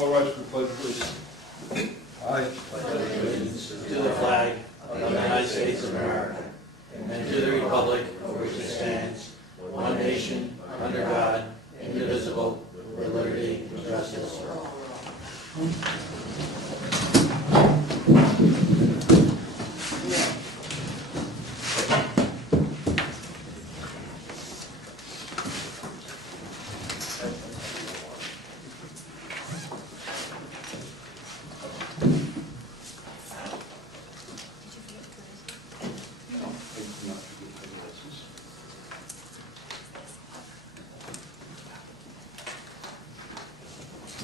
All rise for the pledge, please. I pledge allegiance to the flag of the United States of America and to the republic for which it stands, one nation, under God, indivisible, with liberty and justice for all.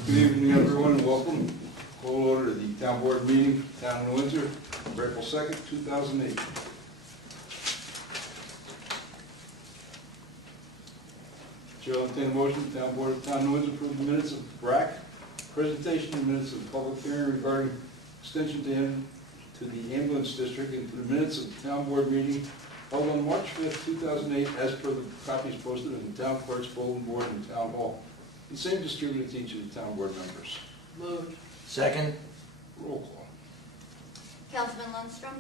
Good evening, everyone, and welcome. Call order to the Town Board meeting, Town of Windsor, April 2nd, 2008. Chair will entertain a motion, the Town Board of Town of Windsor approve the minutes of BRAC, presentation of minutes of the public hearing regarding extension to the ambulance district, and to the minutes of the Town Board meeting held on March 5th, 2008, as per the copies posted in the Town Clerk's bulletin board in Town Hall. The same distributed to each of the Town Board members. Moved. Second. Roll call. Councilman Lundstrom?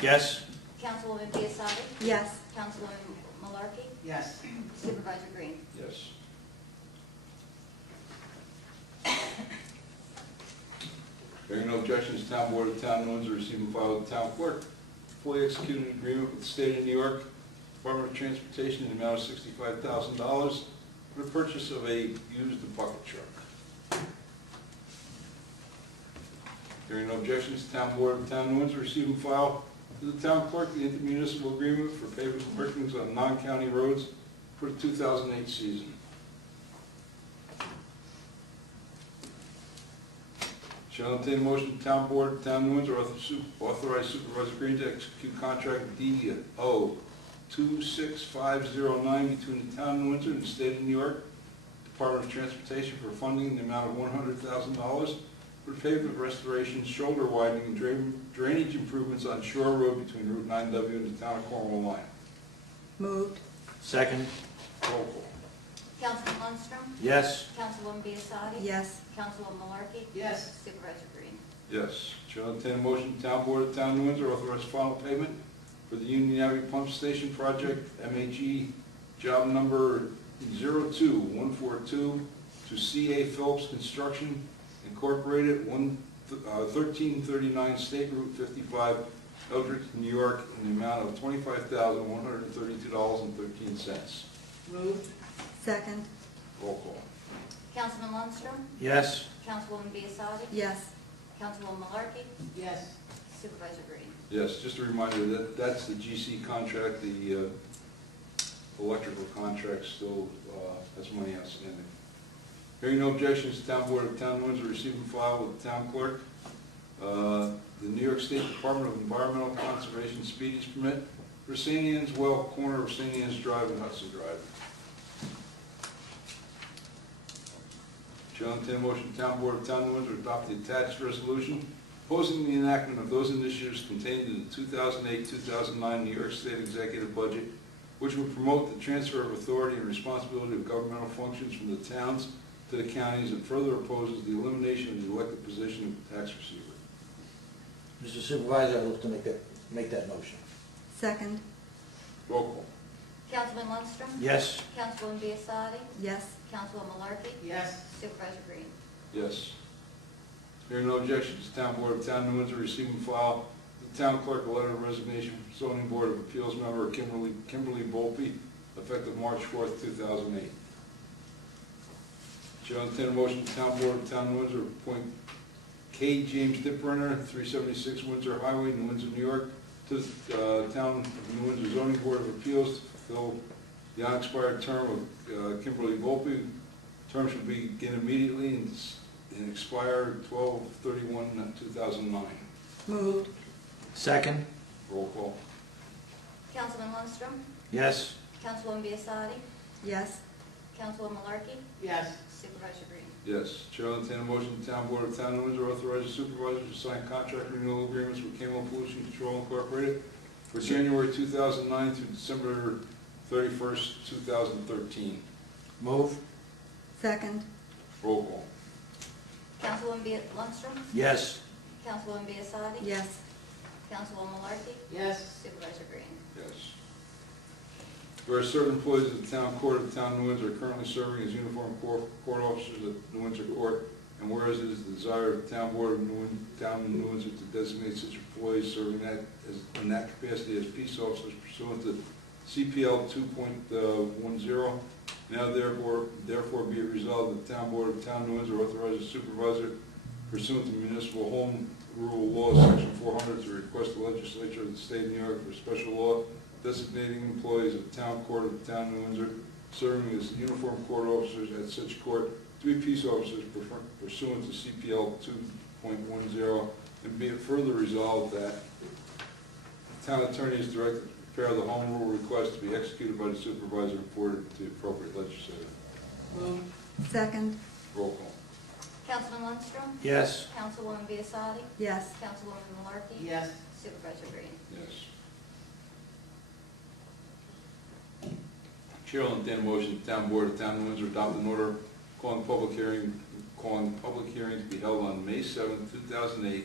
Yes. Councilwoman Biassatti? Yes. Councilwoman Malarkey? Yes. Supervisor Green? Yes. Hearing no objections, Town Board of Town of Windsor receive and file with the Town Clerk fully executed agreement with the State of New York Department of Transportation in the amount of $65,000 for the purchase of a used bucket truck. Hearing no objections, Town Board of Town of Windsor receive and file to the Town Clerk the intermunicipal agreement for paving and brickings on non-county roads for the 2008 season. Shall entertain a motion, Town Board of Town of Windsor authorize Supervisor Green to execute contract DO 26509 between the Town of Windsor and the State of New York Department of Transportation for funding in the amount of $100,000 for pavement restoration, shoulder widening, and drainage improvements on Shore Road between Route 9W and the Town of Cornwall line. Moved. Second. Roll call. Councilman Lundstrom? Yes. Councilwoman Biassatti? Yes. Councilwoman Malarkey? Yes. Supervisor Green? Yes. Shall entertain a motion, Town Board of Town of Windsor authorize final payment for the Union Avenue Pump Station Project, MHE, job number 02142 to C.A. Phillips Construction Incorporated, 1339 State Route 55, Eldridge, New York, in the amount of $25,132.13. Moved. Second. Roll call. Councilman Lundstrom? Yes. Councilwoman Biassatti? Yes. Councilwoman Malarkey? Yes. Supervisor Green? Yes, just a reminder that that's the GC contract, the electrical contract still has money outstanding. Hearing no objections, the Town Board of Town of Windsor receive and file with the Town Clerk the New York State Department of Environmental Conservation speedies permit for St. Anne's Well, corner of St. Anne's Drive and Hudson Drive. Shall entertain a motion, Town Board of Town of Windsor adopt the attached resolution opposing the enactment of those initiatives contained in the 2008-2009 New York State Executive Budget, which would promote the transfer of authority and responsibility of governmental functions from the towns to the counties, and further opposes the elimination of the elected position of tax receiver. Mr. Supervisor, I look to make that motion. Second. Roll call. Councilman Lundstrom? Yes. Councilwoman Biassatti? Yes. Councilwoman Malarkey? Yes. Supervisor Green? Yes. Hearing no objections, the Town Board of Town of Windsor receive and file the Town Clerk a letter of resignation from Zoning Board of Appeals member Kimberly Volpe, effective March 4th, 2008. Shall entertain a motion, the Town Board of Town of Windsor appoint K. James Dipbrenner, 376 Windsor Highway, New Windsor, New York, to the Town of New Windsor Zoning Board of Appeals to fulfill the unexpired term of Kimberly Volpe. Term should begin immediately and expire 12/31/2009. Moved. Second. Roll call. Councilman Lundstrom? Yes. Councilwoman Biassatti? Yes. Councilwoman Malarkey? Yes. Supervisor Green? Yes. Chair will entertain a motion, the Town Board of Town of Windsor authorize the supervisor to sign contract renewal agreements with Camo Pollution Control Incorporated for January 2009 through December 31st, 2013. Move. Second. Roll call. Councilwoman Lundstrom, Yes. Councilwoman Biassadi, Yes. Councilwoman Malarkey, Yes. Supervisor Green. Yes. Whereas certain employees of the town court of the town of New Windsor are currently serving as uniform court officers at New Windsor Court, and whereas it is the desire of the town board of town of New Windsor to designate such employees serving in that capacity as peace officers pursuant to CPL 2.10, now therefore be it resolved that the town board of the town of New Windsor authorizes supervisor pursuant to municipal home rule law section 400 to request the legislature of the state of New York for special law designating employees of the town court of the town of New Windsor serving as uniform court officers at such court to be peace officers pursuant to CPL 2.10, and be it further resolved that the town attorney is directed to prepare the home rule request to be executed by the supervisor and forwarded to the appropriate legislator. Move. Second. Roll call. Councilman Lundstrom, Yes. Councilwoman Biassadi, Yes. Councilwoman Malarkey, Yes. Supervisor Green. Yes. Chair will entertain a motion, the town board of the town of New Windsor adopt an order calling public hearing to be held on May 7th, 2008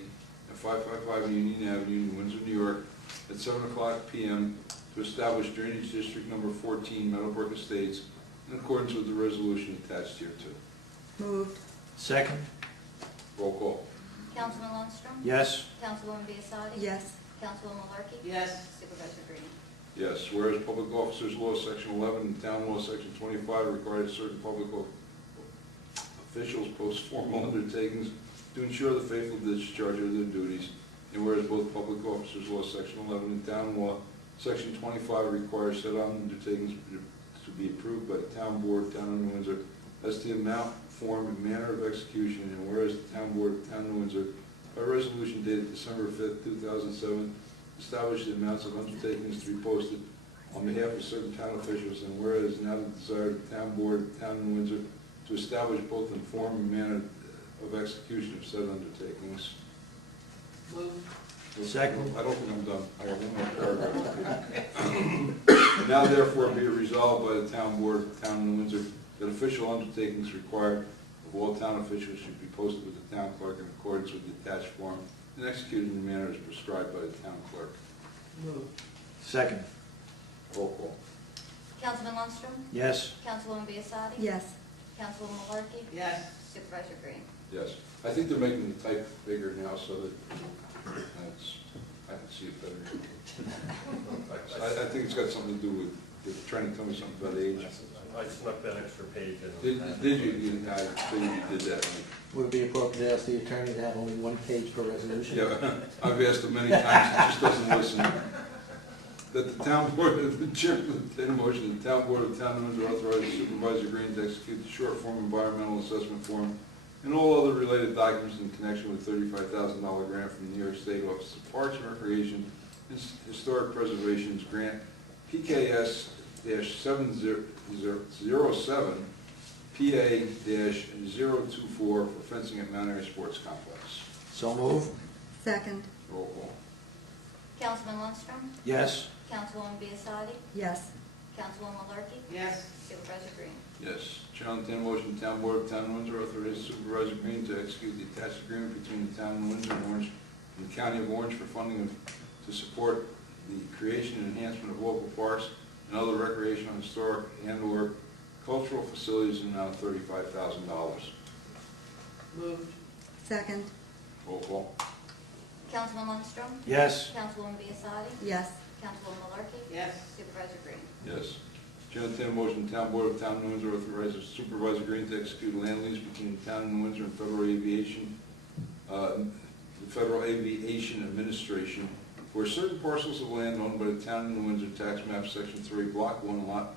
at 555 Union Avenue, New Windsor, New York at 7:00 p.m. to establish Drainage District Number 14, Meadowbrook Estates, in accordance with the resolution attached hereto. Moved. Second. Roll call. Councilman Lundstrom, Yes. Councilwoman Biassadi, Yes. Councilwoman Malarkey, Yes. Supervisor Green. Yes, whereas Public Officers Law, Section 11, and Town Law, Section 25, requires certain public officials post formal undertakings to ensure the faithful discharge of their duties, and whereas both Public Officers Law, Section 11, and Town Law, Section 25, requires said undertakings to be approved by the Town Board, Town of New Windsor, as to the amount, form, and manner of execution, and whereas the Town Board of Town of New Windsor, by resolution dated December 5th, 2007, established the amounts of undertakings to be posted on behalf of certain town officials, and whereas now the desire of the town board of the town of New Windsor to establish both in form and manner of execution of said undertakings. Move. Second. I don't think I'm done. I have one more paragraph. Now therefore be it resolved by the town board of the town of New Windsor that official undertakings required of all town officials should be posted with the town clerk in accordance with the attached form and executed in the manner as prescribed by the town clerk. Move. Second. Roll call. Councilman Lundstrom, Yes. Councilwoman Biassadi, Yes. Councilwoman Malarkey, Yes. Supervisor Green. Yes. I think they're making the type bigger now so that I can see it better. I think it's got something to do with, they're trying to tell me something about age. I snuck that extra page in. Did you? I figured you did that. Would it be appropriate to ask the attorney to have only one page per resolution? Yeah, I've asked him many times, he just doesn't listen. That the town board, the chair, entertain a motion, the town board of the town of Windsor authorizes Supervisor Green to execute the short form environmental assessment form and all other related documents in connection with $35,000 grant from the New York State Office of Parks and Recreation and Historic Preservation's grant PKS-7007 PA-024 for fencing at Mount Airy Sports Complex. So move. Second. Roll call. Councilman Lundstrom, Yes. Councilwoman Biassadi, Yes. Councilwoman Malarkey, Yes. Supervisor Green. Yes. Chair will entertain a motion, the town board of town of Windsor authorizes Supervisor Green to execute the attached agreement between the town of Windsor and Orange and the county of Orange for funding to support the creation and enhancement of local parks and other recreational, historic, and/or cultural facilities in the amount of $35,000. Move. Second. Roll call. Councilman Lundstrom, Yes. Councilwoman Biassadi, Yes. Councilwoman Malarkey, Yes. Supervisor Green. Yes. Chair will entertain a motion, the town board of town of New Windsor authorizes Supervisor Green to execute a land lease between the town of New Windsor and the Federal Aviation Administration for certain parcels of land owned by the town of New Windsor, tax map section 3, block 1, lot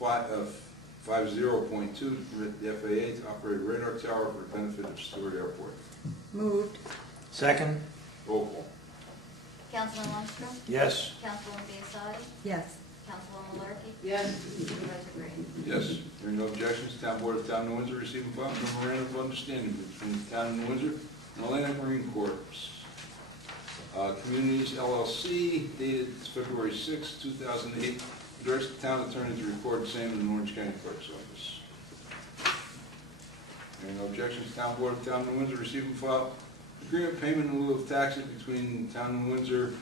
50.2, to permit the FAA to operate a radar tower for the benefit of Stewart Airport. Moved. Second. Roll call. Councilman Lundstrom, Yes. Councilwoman Biassadi, Yes. Councilwoman Malarkey, Yes. Supervisor Green. Yes. Hearing no objections, town board of town of New Windsor receive and file a memorandum of understanding between the town of New Windsor and Atlantic Marine Corps. Communities LLC, dated February 6, 2008, directs the town attorney to record the same in the Orange County Clerk's Office. Hearing no objections, Town Board of Town of New Windsor receive and file agreement payment in lieu of taxes between Town of Windsor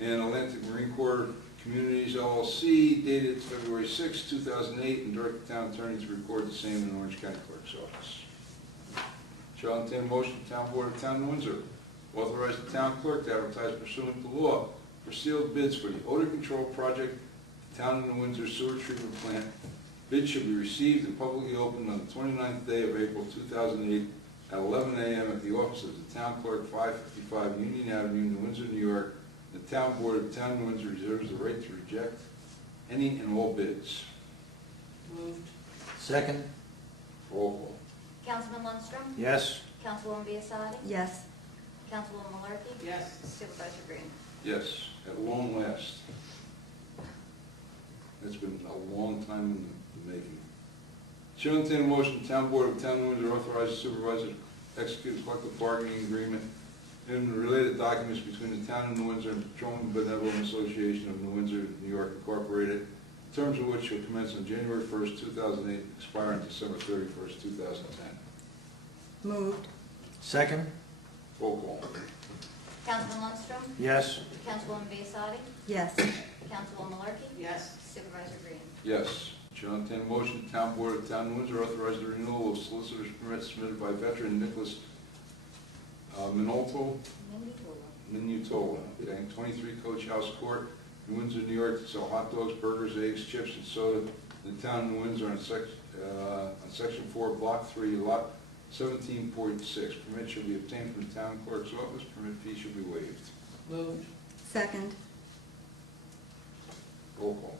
and Atlantic Marine Corps Communities LLC dated February 6, 2008, and direct the town attorney to record the same in the Orange County Clerk's office. Shall entertain a motion to Town Board of Town of Windsor authorize the town clerk to advertise pursuant to law for sealed bids for the odor control project, Town of New Windsor Sewer Treatment Plant. Bids should be received and publicly opened on the 29th day of April 2008 at 11 a.m. at the office of the town clerk, 555 Union Avenue, New Windsor, New York. The Town Board of Town of New Windsor reserves the right to reject any and all bids. Moved. Second. Roll call. Councilman Lundstrom? Yes. Councilwoman Biassadi? Yes. Councilwoman Malarkey? Yes. Supervisor Green? Yes, at long last. It's been a long time in the making. Shall entertain a motion, the Town Board of Town of Windsor authorize the supervisor to execute a collective bargaining agreement and related documents between the Town of New Windsor and Patrolman Benevolent Association of New Windsor, New York Incorporated, terms of which shall commence on January 1st, 2008, expire on December 31st, 2010. Moved. Second. Roll call. Councilman Lundstrom? Yes. Councilwoman Biassadi? Yes. Councilwoman Malarkey? Yes. Supervisor Green? Yes. Shall entertain a motion, the Town Board of Town of Windsor authorize the renewal of solicitor's permit submitted by veteran Nicholas Minolto, Minutola, okay, 23 Coach House Court, New Windsor, New York, to sell hot dogs, burgers, eggs, chips, and soda in the Town of New Windsor on Section 4, Block 3, Lot 17.6. Permit shall be obtained from the Town Clerk's office. Permit fee shall be waived. Moved. Second. Roll call.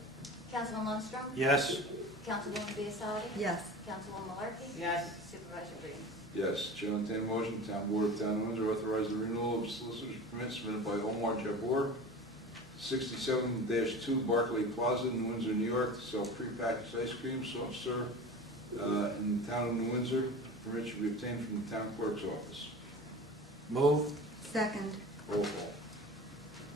Councilman Lundstrom? Yes. Councilwoman Biassadi? Yes. Councilwoman Malarkey? Yes. Supervisor Green? Yes. Shall entertain a motion, Town Board of Town of Windsor authorize the renewal of solicitor's permit submitted by Omar Jabor, 67-2 Barclay Plaza, New Windsor, New York, to sell prepackaged ice cream, soft serve in the Town of New Windsor. Permit should be obtained from the Town Clerk's office. Move. Second. Roll call.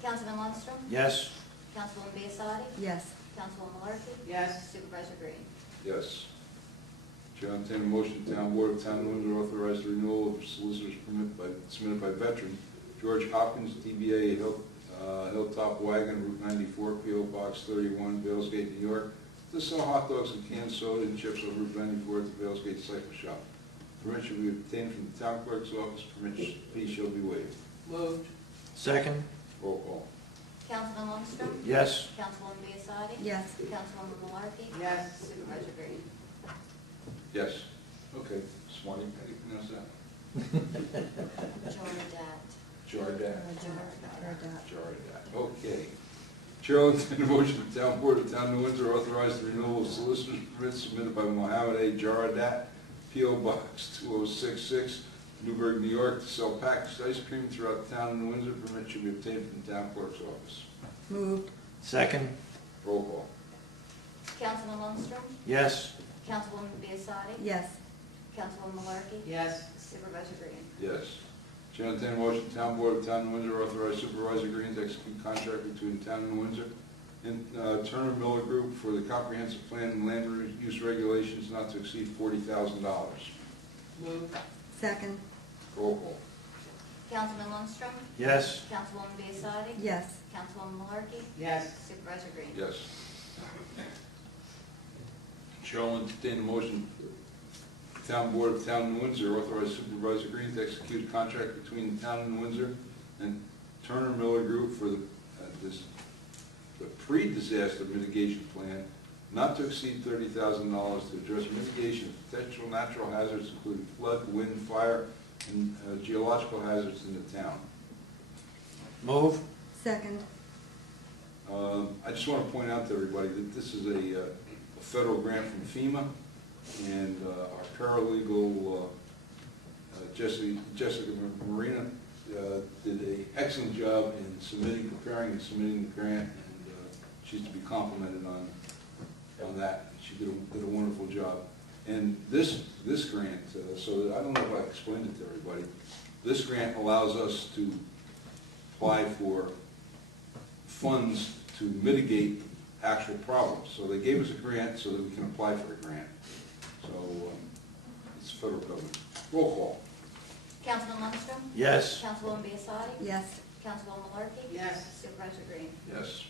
Councilman Lundstrom? Yes. Councilwoman Biassadi? Yes. Councilwoman Malarkey? Yes. Supervisor Green? Yes. Shall entertain a motion, Town Board of Town of Windsor authorize the renewal of solicitor's permit submitted by veteran George Hopkins, DBA Hilltop Wagon, Route 94, P.O. Box 31, Valesgate, New York, to sell hot dogs and canned soda and chips on Route 94 at the Valesgate Cycle Shop. Permit shall be obtained from the Town Clerk's office. Permit fee shall be waived. Moved. Second. Roll call. Councilman Lundstrom? Yes. Councilwoman Biassadi? Yes. Councilwoman Malarkey? Yes. Supervisor Green? Yes. Okay. Smarty, how do you pronounce that? Jordan. Jardat. Jardat. Okay. Chair will entertain a motion, the Town Board of Town of New Windsor authorize the renewal of solicitor's permits submitted by Mohammed A. Jaradat, P.O. Box 2066, Newburgh, New York, to sell packaged ice cream throughout the Town of New Windsor. Permit should be obtained from the Town Clerk's office. Moved. Second. Roll call. Councilman Lundstrom? Yes. Councilwoman Biassadi? Yes. Councilwoman Malarkey? Yes. Supervisor Green? Yes. Chair will entertain a motion, the Town Board of Town of Windsor authorize Supervisor Green to execute contract between the Town of New Windsor and Turner Miller Group for the comprehensive plan and land use regulations not to exceed $40,000. Moved. Second. Roll call. Councilman Lundstrom? Yes. Councilwoman Biassadi? Yes. Councilwoman Malarkey? Yes. Supervisor Green? Yes. Chair will entertain a motion, the Town Board of Town of New Windsor authorize Supervisor Green to execute a contract between the Town of New Windsor and Turner Miller Group for the pre-disaster mitigation plan not to exceed $30,000 to address mitigation of potential natural hazards including flood, wind, fire, and geological hazards in the town. Move. Second. I just want to point out to everybody that this is a federal grant from FEMA, and our paralegal, Jessica Marina, did an excellent job in preparing and submitting the grant, and she's to be complimented on that. She did a wonderful job. And this grant, so that I don't know if I explained it to everybody, this grant allows us to apply for funds to mitigate actual problems. So they gave us a grant so that we can apply for a grant. So it's federal government. Roll call. Councilman Lundstrom? Yes. Councilwoman Biassadi? Yes. Councilwoman Malarkey? Yes. Supervisor Green? Yes.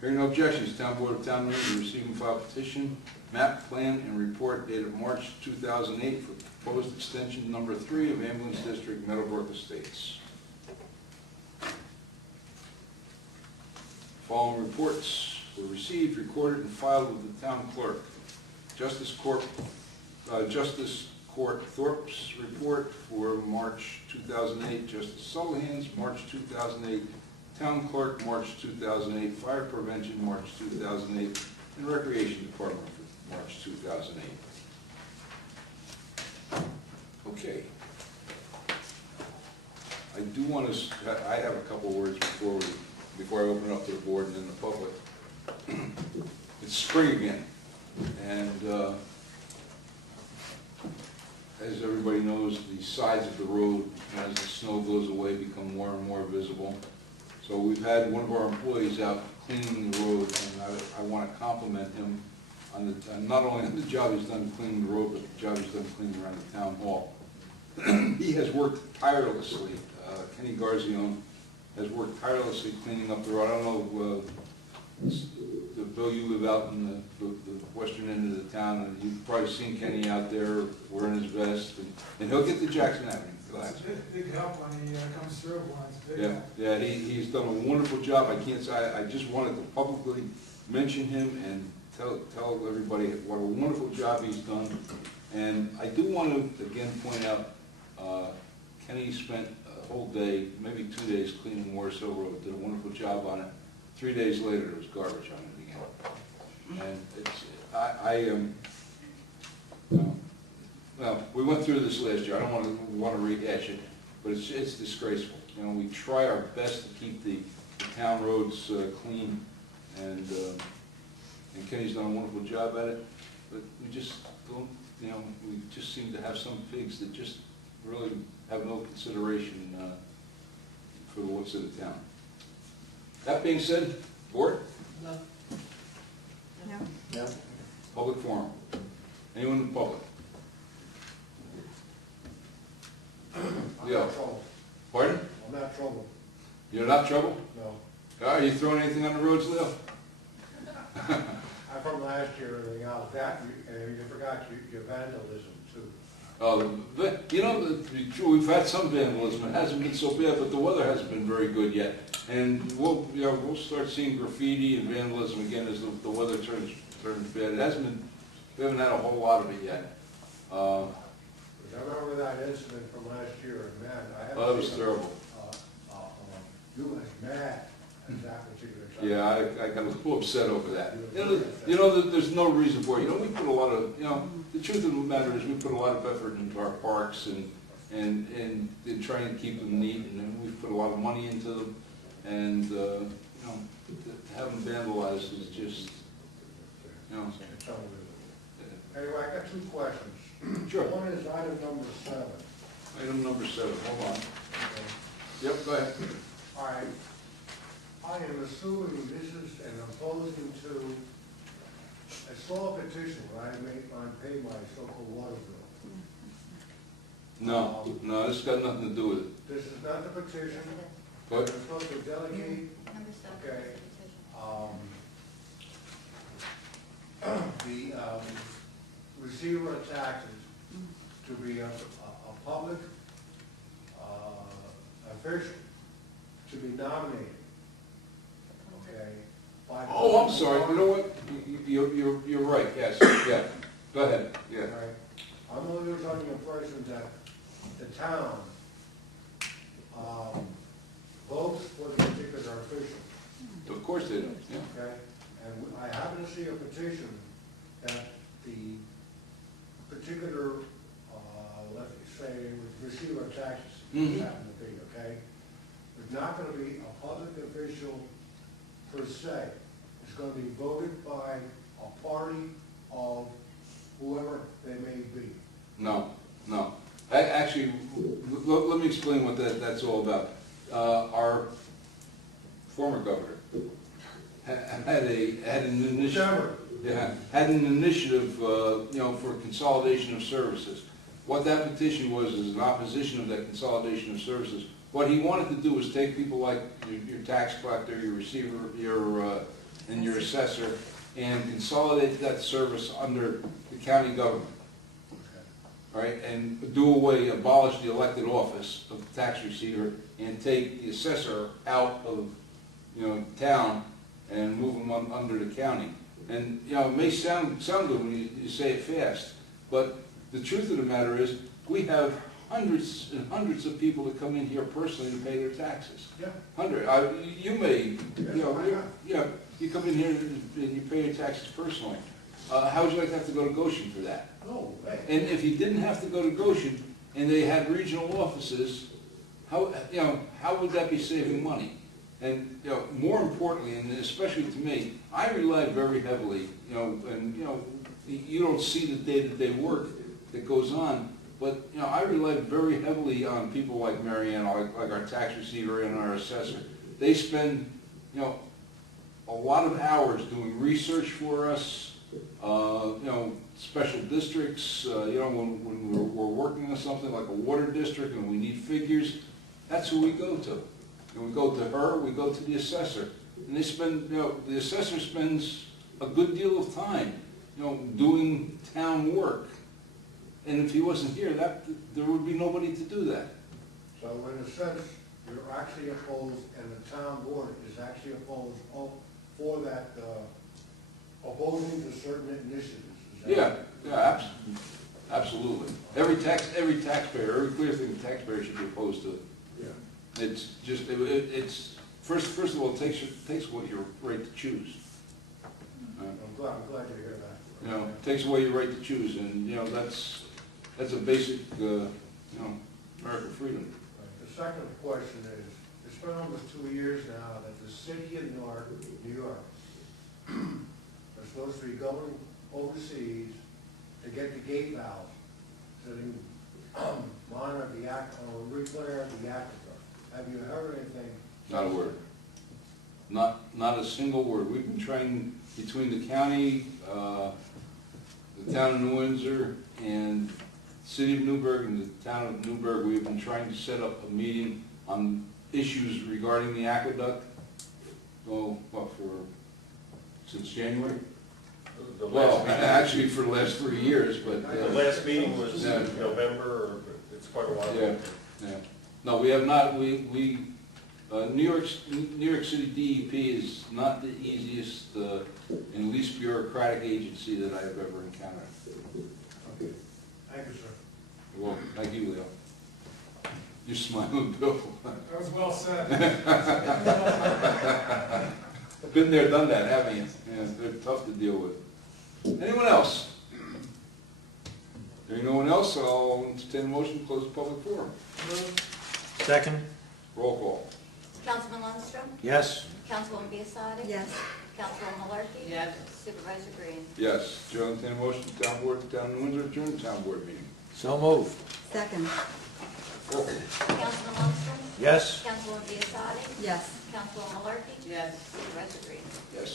Hearing no objections, Town Board of Town Meeting to receive and file petition, map, plan, and report dated March 2008 for proposed extension number 3 of Ambulance District Meadowbrook Estates. Following reports were received, recorded, and filed with the town clerk. Justice Court Thorpe's report for March 2008, Justice Sullivan's March 2008, Town Clerk March 2008, Fire Prevention March 2008, and Recreation Department for March 2008. Okay. I do want to, I have a couple words before I open it up to the board and then the public. It's spring again, and as everybody knows, the sides of the road, as the snow goes away, become more and more visible. So we've had one of our employees out cleaning the road, and I want to compliment him on not only on the job he's done cleaning the road, but the job he's done cleaning around the town hall. He has worked tirelessly. Kenny Garzione has worked tirelessly cleaning up the road. I don't know, Bill, you live out in the western end of the town, and you've probably seen Kenny out there wearing his vest, and he'll get to Jackson Avenue. It's a big help when he comes through once. Yeah, he's done a wonderful job. I can't say, I just wanted to publicly mention him and tell everybody what a wonderful job he's done. And I do want to again point out, Kenny spent a whole day, maybe 2 days, cleaning Morris Hill Road. Did a wonderful job on it. 3 days later, there was garbage on it again. And it's, well, we went through this last year. I don't want to rehash it, but it's disgraceful. You know, we try our best to keep the town roads clean, and Kenny's done a wonderful job at it. But we just don't, you know, we just seem to have some pigs that just really have no consideration for the looks of the town. That being said, board, No. No. No. public forum. Anyone in the public? I'm Yeah. not trouble. Pardon? I'm not trouble, You're not trouble? no. Are you throwing anything on the roads, Leo? I'm from last year, and everything else, you forgot your vandalism too. You know, we've had some vandalism. It hasn't been so bad, but the weather hasn't been very good yet. And we'll start seeing graffiti and vandalism again as the weather turns bad. It hasn't been, we haven't had a whole lot of it yet. I remember that incident from last year, and man, I haven't. That was seen terrible. You was mad at that particular time. Yeah, I got a little upset over that. You know that there's no reason for it. You know, we put a lot of, you know, the truth of the matter is we put a lot of effort into our parks and trying to keep them neat, and then we've put a lot of money into them, and you know, to have them vandalized is just, you know. It's unbelievable. Anyway, I got two questions. Sure. One is item number 7. Item number 7, hold on. Okay. Yep, go ahead. All right. I am assuming this is an opposing to, I saw a petition where I paid my so-called water bill. No, this got nothing to do with it. This is not the petition. What? We're supposed to delegate Number 7. Okay. The receiver of taxes to be a public official, to be nominated, okay? by the- Oh, I'm sorry, you know what? You're right, yes, yeah. Go ahead, yeah. All right. I'm only talking a person that the town votes for the particular official. Of course they do, yeah. Okay, and I happen to see a petition that the particular, let's say, receiver of taxes Mhm. happen to be, okay? It's not gonna be a public official per se. It's gonna be voted by a party of whoever they may be. No. Actually, let me explain what that's all about. Our former governor had an initiative. Yeah, had an initiative, for consolidation of services. What that petition was is an opposition of that consolidation of services. What he wanted to do was take people like your tax collector, your receiver, and your assessor, and consolidate that service under the county government. All right, and do away, abolish the elected office of the tax receiver, and take the assessor out of, town, and move them under the county. And, it may sound good when you say it fast, but the truth of the matter is, we have hundreds and hundreds of people that come in here personally to pay their taxes. Yeah. You may, you come in here and you pay your taxes personally. How would you like to have to go to Goshen for that? No way. And if you didn't have to go to Goshen and they had regional offices, how would that be saving money? And, more importantly, and especially to me, I rely very heavily, you don't see the day-to-day work that goes on, but, I rely very heavily on people like Marianne, like our tax receiver and our assessor. They spend, a lot of hours doing research for us, special districts, when we're working on something like a water district and we need figures, that's who we go to. And we go to her, we go to the assessor. And they spend, the assessor spends a good deal of time, doing town work. And if he wasn't here, there would be nobody to do that. So in a sense, you're actually opposed, and the town board is actually opposed for that, opposing to certain initiatives. Is that Yeah, absolutely. Every taxpayer, every clear thing, the taxpayer should be opposed to it. Yeah. It's just, it's, first of all, it takes away your right to choose. I'm glad to hear that. It takes away your right to choose, and, that's a basic, American freedom. The second question is, it's been almost 2 years now that the city of New York is supposed to be going overseas to get the gate valves so they can monitor the or repair the aquifer. Have you heard anything? Not a word. Not a single word. We've been trying, between the county, the town of New Windsor, and the city of Newburgh and the town of Newburgh, we've been trying to set up a meeting on issues regarding the aqueduct. Since January? The Well, last meeting- actually for the last 3 years, but. The last meeting was Yeah. in November, or it's quite a while. Yeah, yeah. No, we have not, New York City DEP is not the easiest and least bureaucratic agency that I've ever encountered. Okay. Thank you, sir. Well, thank you, Leo. You're smiling, Bill. That was well said. Been there, done that, haven't you? Yeah, they're tough to deal with. Anyone else? Hearing no one else, I'll entertain a motion to close the public forum. Move. Second? Roll call. Councilman Lundstrom? Yes. Councilwoman Biassadi? Yes. Councilwoman Malarkey? Yes. Supervisor Green? Yes. Chair will entertain a motion to town board, town of Windsor, adjourn the town board meeting. So moved. Second. Roll call. Councilman Lundstrom? Yes. Councilwoman Biassadi? Yes. Councilwoman Malarkey? Yes. Supervisor Green? Yes.